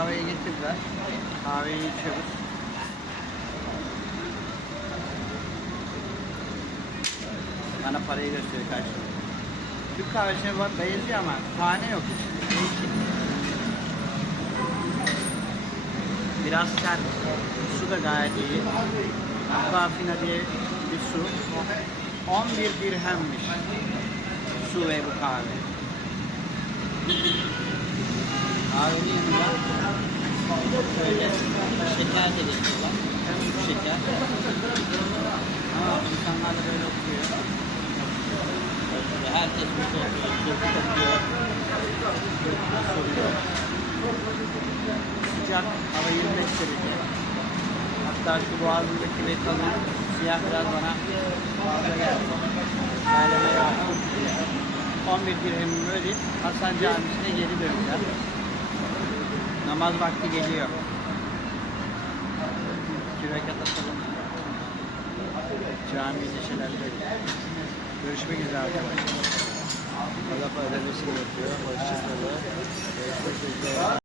Kahveyi getirdiler. Kahveyi içiyoruz. Bana parayı gösteriyor lira. Türk kahvesine bak benziyor ama tane yok içinde. Biraz sert. Su da gayet iyi. Aquafina diye bir su. 11 dirhemmiş. Su ve bu kahve. Kahvenin yanında böyle şeker de getiriyorlar. Küçük şeker. Ama insanlar da böyle okuyor. Böyle herkes burada oturuyor, sözü okuyor. Soruyor. Sıcak, hava 25 derece. Hatta şu boğazımdaki betonun siyah biraz bana fazla geldi. Terlemeye başladım. 11 dirhemimi ödeyip Hasan Camisi'ne geri döneceğim. Namaz vakti geliyor. İki rekat atalım. Cami neşelerle. Görüşmek üzere arkadaşlar. Allah ödemesini yapıyor. Hoşçakalın.